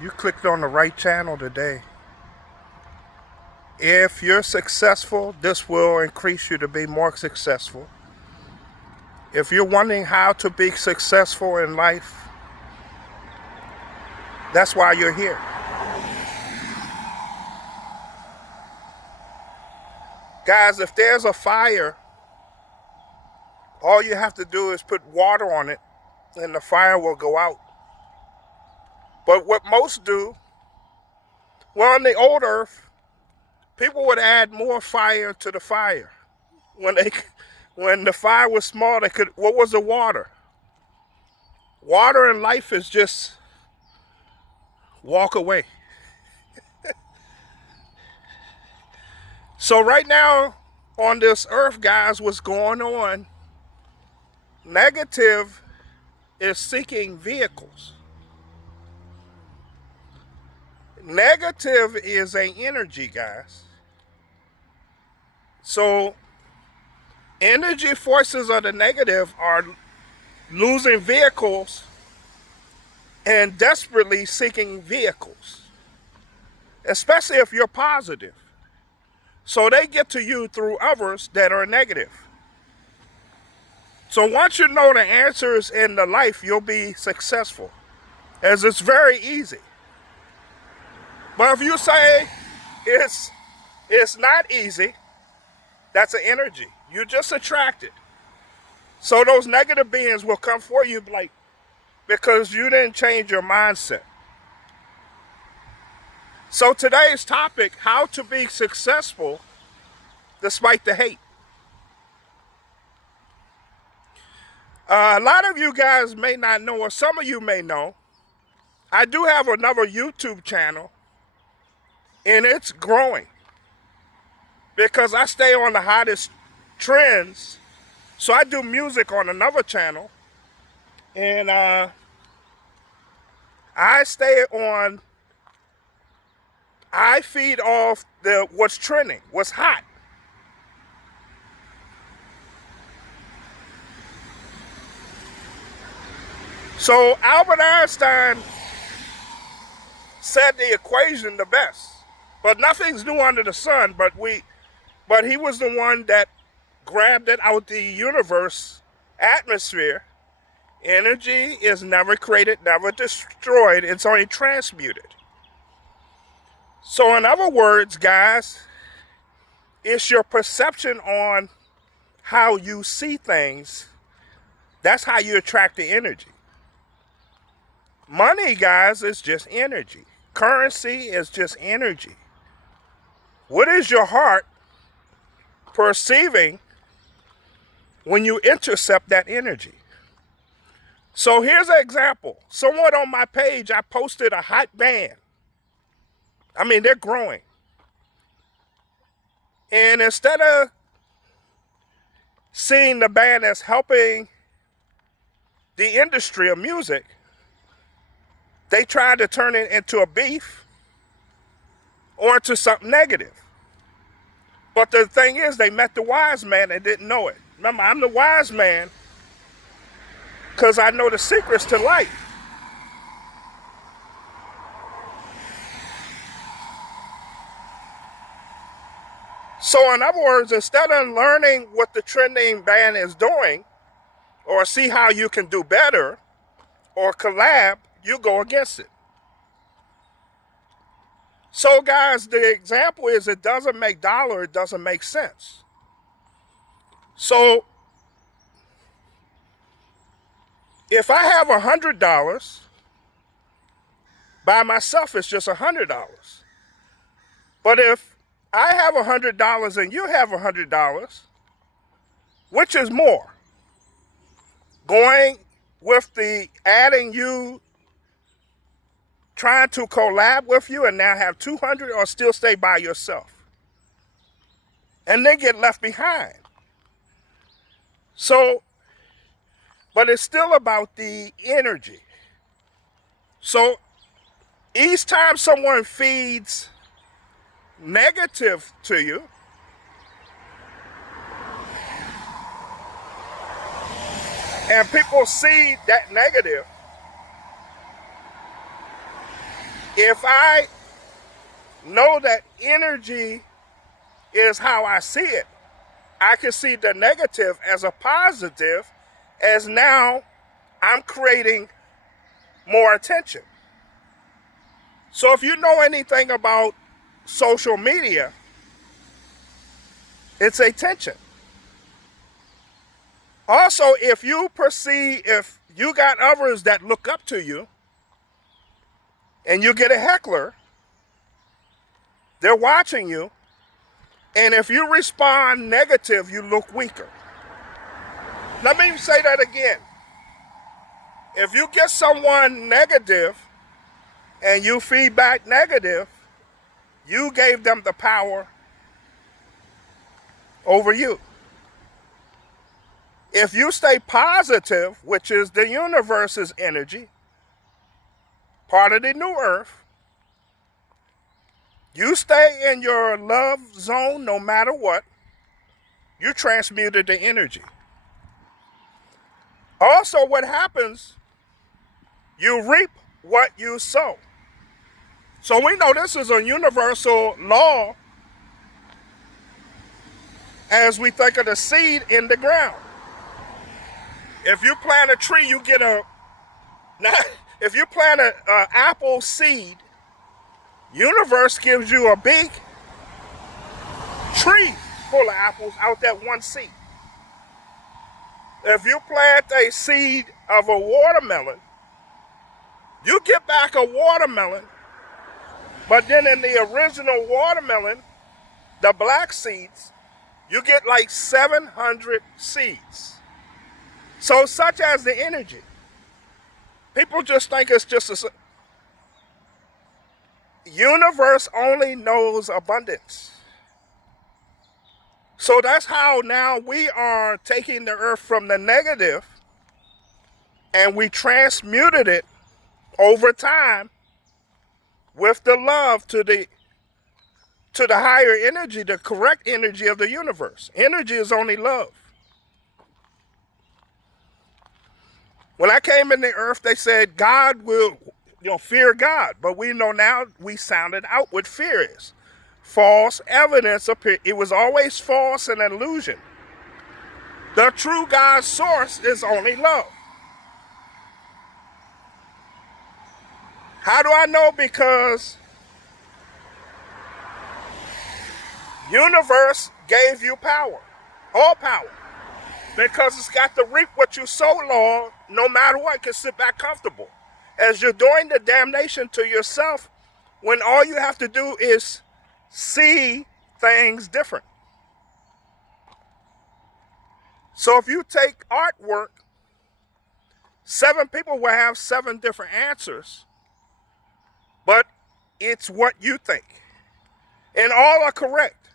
You clicked on the right channel today. If you're successful, this will increase you to be more successful. If you're wondering how to be successful in life, that's why you're here. Guys, if there's a fire, all you have to do is put water on it and the fire will go out. But what most do, well, on the old earth, people would add more fire to the fire. When the fire was small, what was the water? Water in life is just walk away. So right now on this earth, guys, what's going on? Negative is seeking vehicles. Negative is an energy, guys. So energy forces of the negative are losing vehicles and desperately seeking vehicles, especially if you're positive. So they get to you through others that are negative. So once you know the answers in the life, you'll be successful, as it's very easy. But if you say it's not easy, that's an energy. You just attract it. So those negative beings will come for you because you didn't change your mindset. So today's topic, how to be successful despite the hate. A lot of you guys may not know, or some of you may know, I do have another YouTube channel, and it's growing because I stay on the hottest trends. So I do music on another channel, and I feed off what's trending, what's hot. So Albert Einstein said the equation the best, but nothing's new under the sun. But he was the one that grabbed it out the universe atmosphere. Energy is never created, never destroyed. It's only transmuted. So in other words, guys, it's your perception on how you see things. That's how you attract the energy. Money, guys, is just energy. Currency is just energy. What is your heart perceiving when you intercept that energy? So here's an example. Someone on my page, I posted a hot band. I mean, they're growing. And instead of seeing the band as helping the industry of music, they tried to turn it into a beef or into something negative. But the thing is, they met the wise man and didn't know it. Remember, I'm the wise man because I know the secrets to life. So in other words, instead of learning what the trending band is doing or see how you can do better or collab, you go against it. So guys, the example is it doesn't make dollar, it doesn't make sense. So if I have $100, by myself it's just $100. But if I have $100 and you have $100, which is more? Going with the adding you, trying to collab with you and now have 200, or still stay by yourself and then get left behind? So, but it's still about the energy. So each time someone feeds negative to you, and people see that negative, If I know that energy is how I see it, I can see the negative as a positive, as now I'm creating more attention. So if you know anything about social media, it's attention. Also, if you got others that look up to you and you get a heckler, they're watching you, and if you respond negative, you look weaker. Let me say that again. If you get someone negative and you feedback negative, you gave them the power over you. If you stay positive, which is the universe's energy, part of the new earth, you stay in your love zone no matter what, you transmuted the energy. Also, what happens, you reap what you sow. So we know this is a universal law as we think of the seed in the ground. If you plant a tree, you get if you plant an apple seed, universe gives you a big tree full of apples out that one seed. If you plant a seed of a watermelon, you get back a watermelon, but then in the original watermelon, the black seeds, you get like 700 seeds. So such as the energy. People just think it's just a... Universe only knows abundance. So that's how now we are taking the earth from the negative and we transmuted it over time with the love to the higher energy, the correct energy of the universe. Energy is only love. When I came in the earth, they said God will, fear God. But we know now we sounded out what fear is. False evidence appeared. It was always false and an illusion. The true God's source is only love. How do I know? Because universe gave you power, all power. Because it's got to reap what you sow, Lord, no matter what, it can sit back comfortable. As you're doing the damnation to yourself, when all you have to do is see things different. So if you take artwork, 7 people will have 7 different answers, but it's what you think. And all are correct.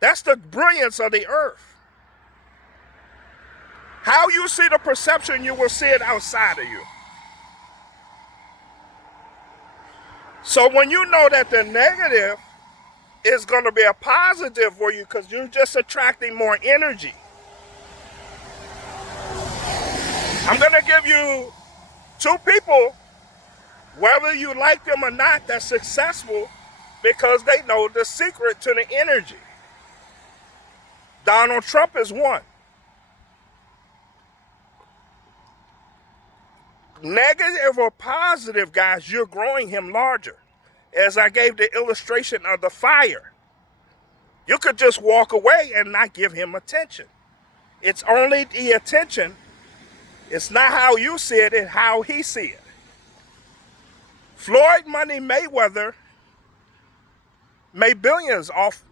That's the brilliance of the earth. How you see the perception, you will see it outside of you. So when you know that the negative is going to be a positive for you because you're just attracting more energy. I'm going to give you 2 people, whether you like them or not, that's successful because they know the secret to the energy. Donald Trump is one. Negative or positive, guys, you're growing him larger. As I gave the illustration of the fire, you could just walk away and not give him attention. It's only the attention. It's not how you see it, it's how he see it. Floyd Money Mayweather made billions off,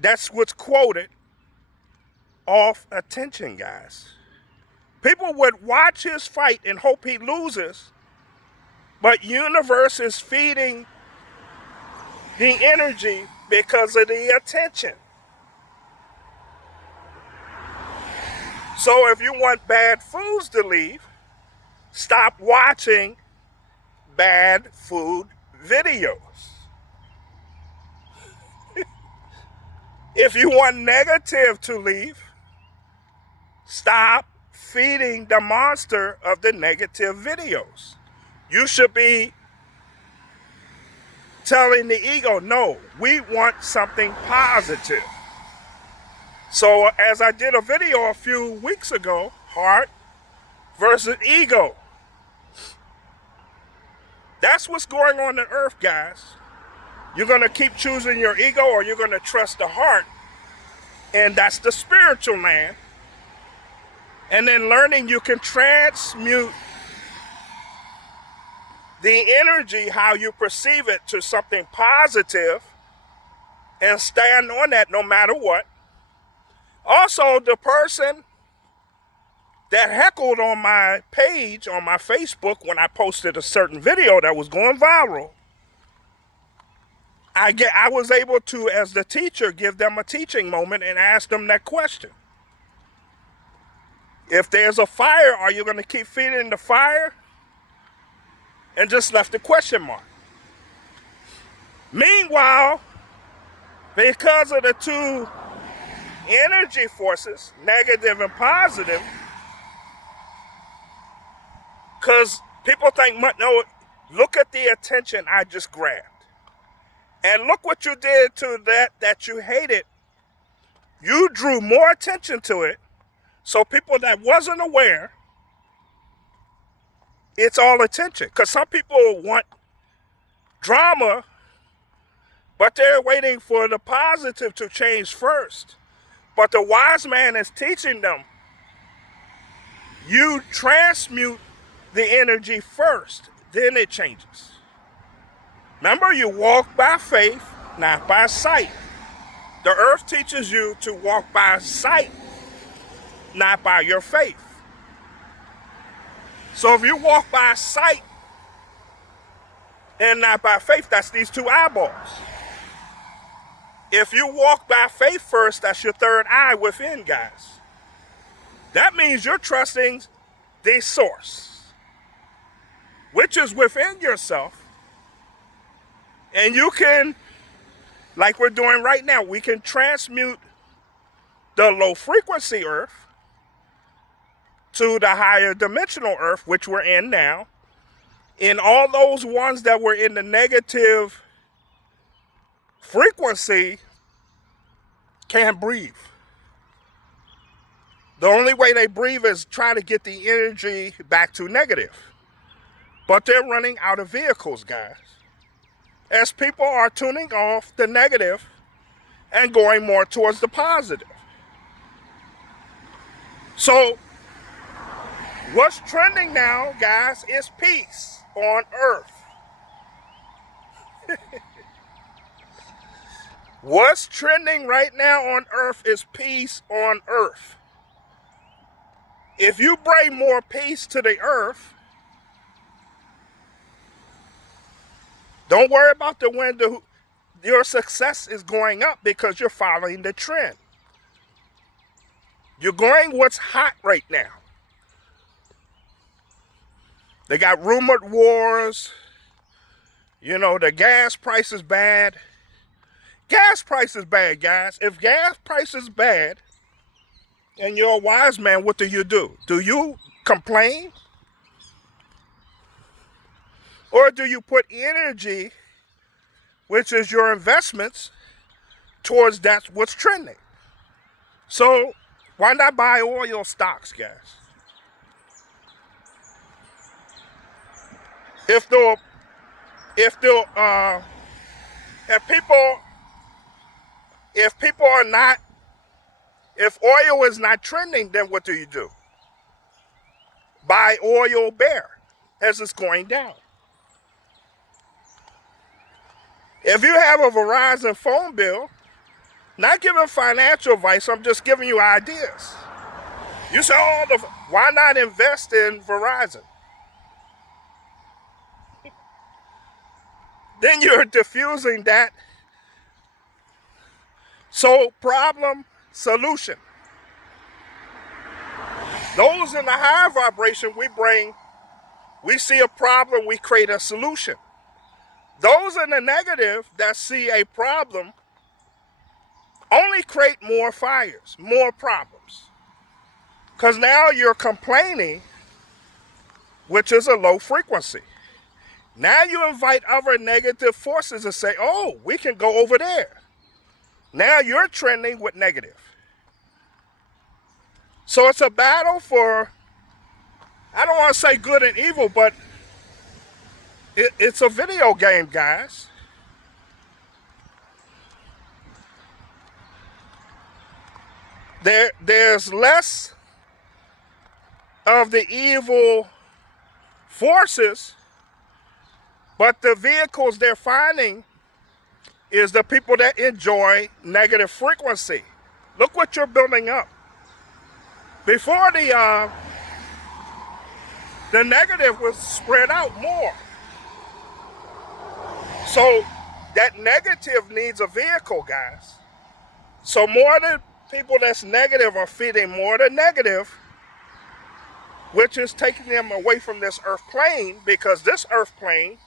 that's what's quoted, off attention, guys. People would watch his fight and hope he loses, but universe is feeding the energy because of the attention. So if you want bad foods to leave, stop watching bad food videos. If you want negative to leave, stop feeding the monster of the negative videos. You should be telling the ego, no, we want something positive. So as I did a video a few weeks ago, heart versus ego. That's what's going on in earth, guys. You're going to keep choosing your ego, or you're going to trust the heart. And that's the spiritual man. And then learning you can transmute the energy, how you perceive it, to something positive and stand on that no matter what. Also, the person that heckled on my page, on my Facebook, when I posted a certain video that was going viral, I was able to, as the teacher, give them a teaching moment and ask them that question. If there's a fire, are you going to keep feeding the fire? And just left a question mark. Meanwhile, because of the two energy forces, negative and positive, because people think, no, look at the attention I just grabbed. And look what you did to that you hated. You drew more attention to it. So people that wasn't aware, it's all attention. Because some people want drama, but they're waiting for the positive to change first. But the wise man is teaching them, you transmute the energy first, then it changes. Remember, you walk by faith, not by sight. The earth teaches you to walk by sight, not by your faith. So if you walk by sight and not by faith, that's these two eyeballs. If you walk by faith first, that's your third eye within, guys. That means you're trusting the source, which is within yourself. And you can, like we're doing right now, we can transmute the low frequency earth to the higher dimensional earth, which we're in now. And all those ones that were in the negative frequency can't breathe. The only way they breathe is try to get the energy back to negative. But they're running out of vehicles, guys, as people are tuning off the negative and going more towards the positive. So what's trending now, guys, is peace on earth. What's trending right now on earth is peace on earth. If you bring more peace to the earth, don't worry about the when your success is going up, because you're following the trend. You're going what's hot right now. They got rumored wars. You know, the gas price is bad. Gas price is bad, guys. If gas price is bad and you're a wise man, what do? Do you complain? Or do you put energy, which is your investments, towards that's what's trending? So why not buy oil stocks, guys? If oil is not trending, then what do? Buy oil bear as it's going down. If you have a Verizon phone bill, not giving financial advice, I'm just giving you ideas. You say, why not invest in Verizon? Then you're diffusing that. So problem, solution. Those in the higher vibration, we see a problem, we create a solution. Those in the negative that see a problem only create more fires, more problems. Because now you're complaining, which is a low frequency. Now you invite other negative forces to say, oh, we can go over there. Now you're trending with negative. So it's a battle for, I don't want to say good and evil, but it's a video game, guys. There's less of the evil forces, but the vehicles they're finding is the people that enjoy negative frequency. Look what you're building up. Before the negative was spread out more. So that negative needs a vehicle, guys. So more than people that's negative are feeding more than negative, which is taking them away from this earth plane, because this earth plane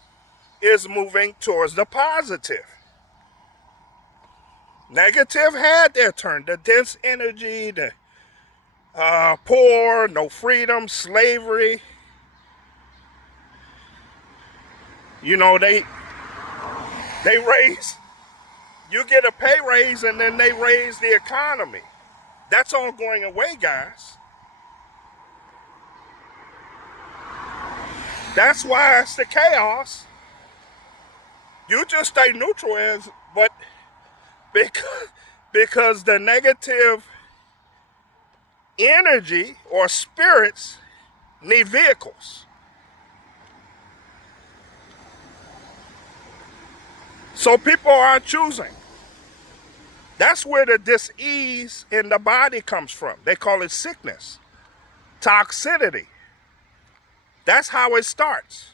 is moving towards the positive. Negative had their turn. The dense energy, the poor, no freedom, slavery. You know, they raise, you get a pay raise and then they raise the economy. That's all going away, guys. That's why it's the chaos. You just stay neutral, but because the negative energy or spirits need vehicles. So people are choosing. That's where the dis-ease in the body comes from. They call it sickness, toxicity. That's how it starts.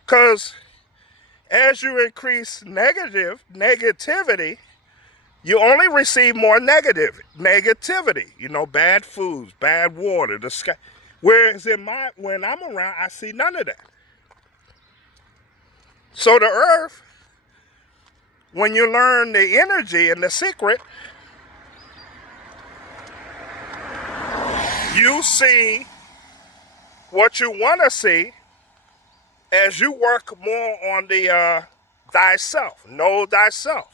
Because as you increase negativity, you only receive more negativity. You know, bad foods, bad water, the sky. Whereas when I'm around, I see none of that. So the earth, when you learn the energy and the secret, you see what you want to see as you work more on the thyself. Know thyself.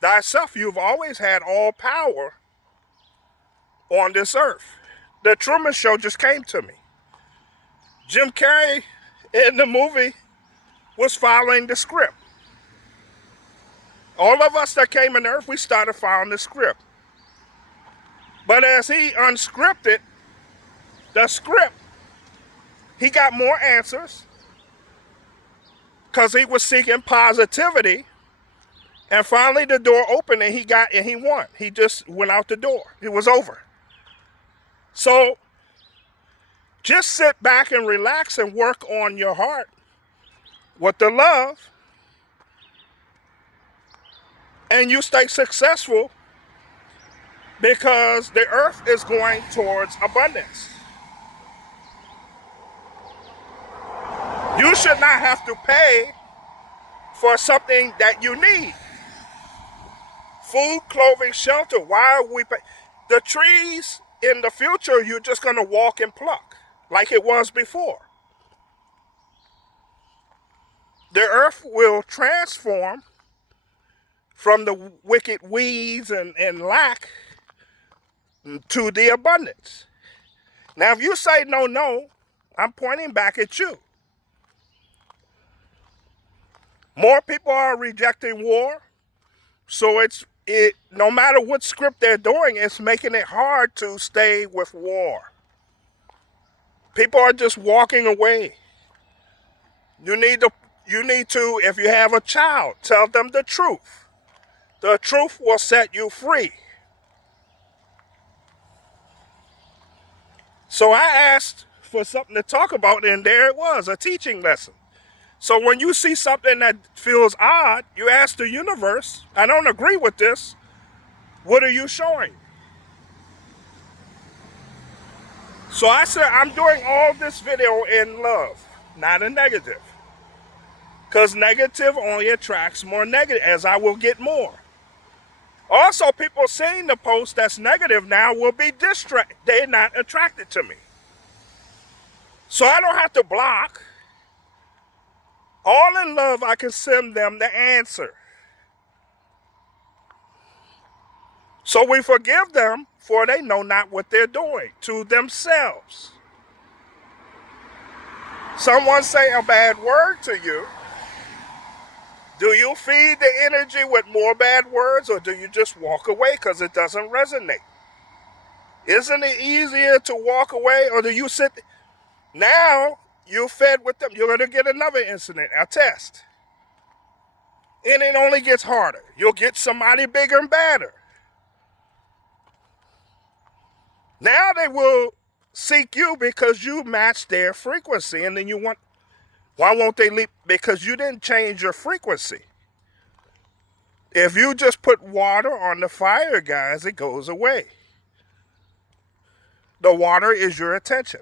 Thyself, you've always had all power on this earth. The Truman Show just came to me. Jim Carrey in the movie was following the script. All of us that came in earth, we started following the script. But as he unscripted the script, he got more answers because he was seeking positivity. And finally the door opened and he won. He just went out the door. It was over. So just sit back and relax and work on your heart with the love, and you stay successful, because the earth is going towards abundance. You should not have to pay for something that you need. Food, clothing, shelter. Why are we pay? The trees in the future, you're just going to walk and pluck like it was before. The earth will transform from the wicked weeds and lack to the abundance. Now, if you say no, I'm pointing back at you. More people are rejecting war, so no matter what script they're doing, it's making it hard to stay with war. People are just walking away. You need to, if you have a child, tell them the truth. The truth will set you free. So I asked for something to talk about, and there it was, a teaching lesson. So when you see something that feels odd, you ask the universe, I don't agree with this. What are you showing? So I said, I'm doing all this video in love, not in negative. Because negative only attracts more negative, as I will get more. Also, people seeing the post that's negative now will be distracted. They're not attracted to me. So I don't have to block. All in love, I can send them the answer. So we forgive them, for they know not what they're doing to themselves. Someone say a bad word to you. Do you feed the energy with more bad words, or do you just walk away because it doesn't resonate? Isn't it easier to walk away, or do you sit? Now you're fed with them. You're going to get another incident, a test. And it only gets harder. You'll get somebody bigger and badder. Now they will seek you because you match their frequency. And then why won't they leave? Because you didn't change your frequency. If you just put water on the fire, guys, it goes away. The water is your attention.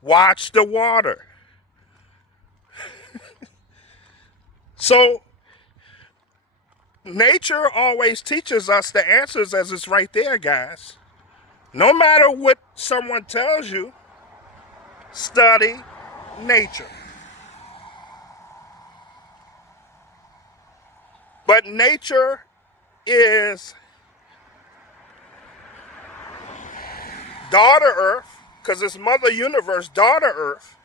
Watch the water. So nature always teaches us the answers as it's right there, guys. No matter what someone tells you, study nature. But nature is daughter Earth, because it's Mother Universe, daughter Earth.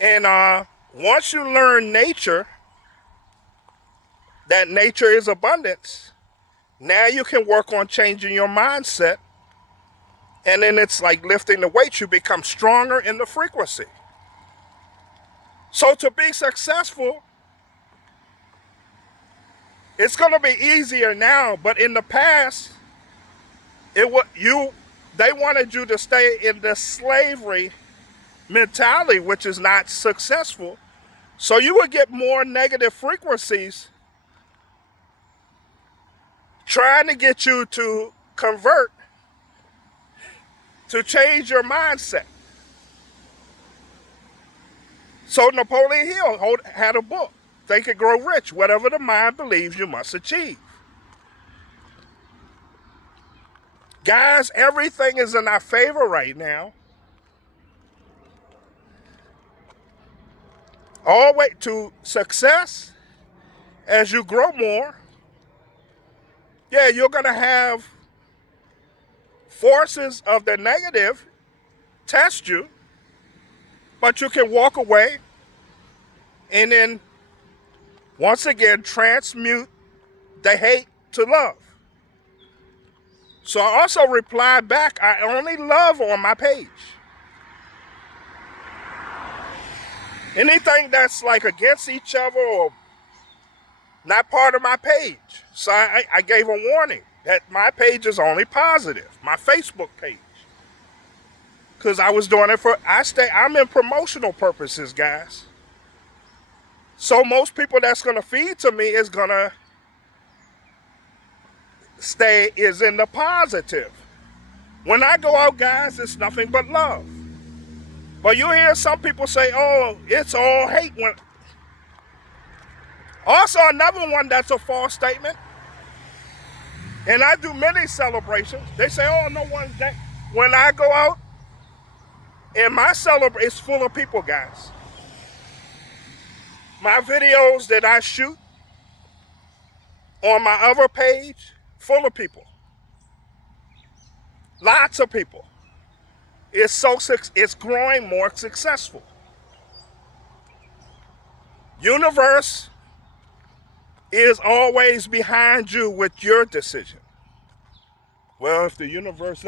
And once you learn nature, that nature is abundance, now you can work on changing your mindset. And then it's like lifting the weights. You become stronger in the frequency. So to be successful, it's going to be easier now. But in the past, they wanted you to stay in the slavery mentality, which is not successful. So you would get more negative frequencies trying to get you to convert, to change your mindset. So Napoleon Hill had a book, Think and Grow Rich. Whatever the mind believes, you must achieve. Guys, everything is in our favor right now. All the way to success, as you grow more, yeah, you're going to have forces of the negative test you, but you can walk away and then once again transmute the hate to love. So I also reply back, I only love on my page. Anything that's like against each other or not part of my page. So I gave a warning that my page is only positive, my Facebook page. Because I was doing it I'm in promotional purposes, guys. So most people that's going to feed to me is going to is in the positive. When I go out, guys, it's nothing but love. But you hear some people say, oh, it's all hate. Also, another one that's a false statement. And I do many celebrations. They say, oh, no one's dead. When I go out, and my celebration is full of people, guys. My videos that I shoot on my other page, full of people. Lots of people. It's growing more successful. Universe is always behind you with your decision. Well, if the universe...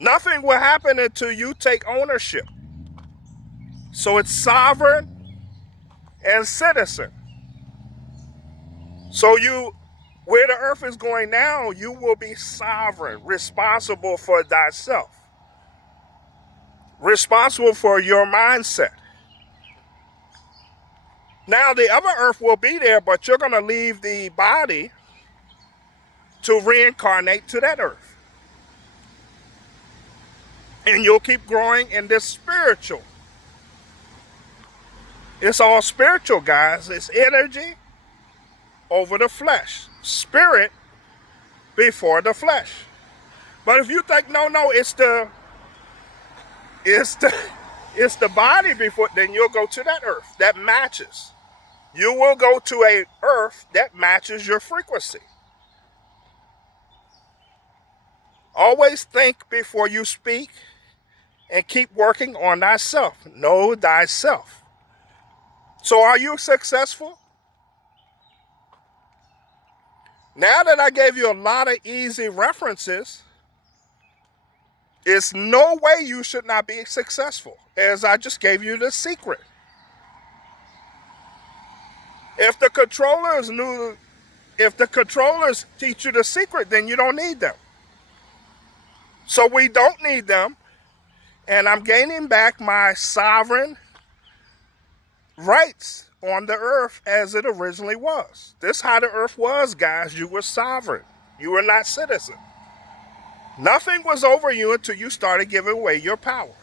Nothing will happen until you take ownership. So it's sovereign and citizen. So where the earth is going now, you will be sovereign, responsible for thyself. Responsible for your mindset. Now the other earth will be there, but you're going to leave the body to reincarnate to that earth. And you'll keep growing in this spiritual. It's all spiritual, guys. It's energy over the flesh. Spirit before the flesh. But if you think, no, it's the It's the body before, then you'll go to that earth that matches. You will go to a earth that matches your frequency. Always think before you speak and keep working on thyself. Know thyself. So are you successful? Now that I gave you a lot of easy references, there's no way you should not be successful, as I just gave you the secret. If the controllers teach you the secret, then you don't need them. So we don't need them, and I'm gaining back my sovereign rights on the earth as it originally was. This is how the earth was, guys. You were sovereign. You were not citizen. Nothing was over you until you started giving away your power.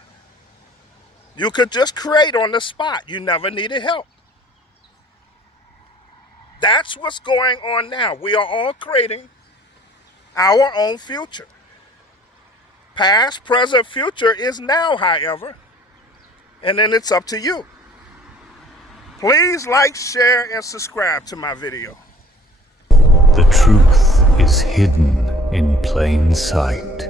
You could just create on the spot. You never needed help. That's what's going on now. We are all creating our own future. Past, present, future is now, however, and then it's up to you. Please like, share, and subscribe to my video. The truth is hidden in plain sight.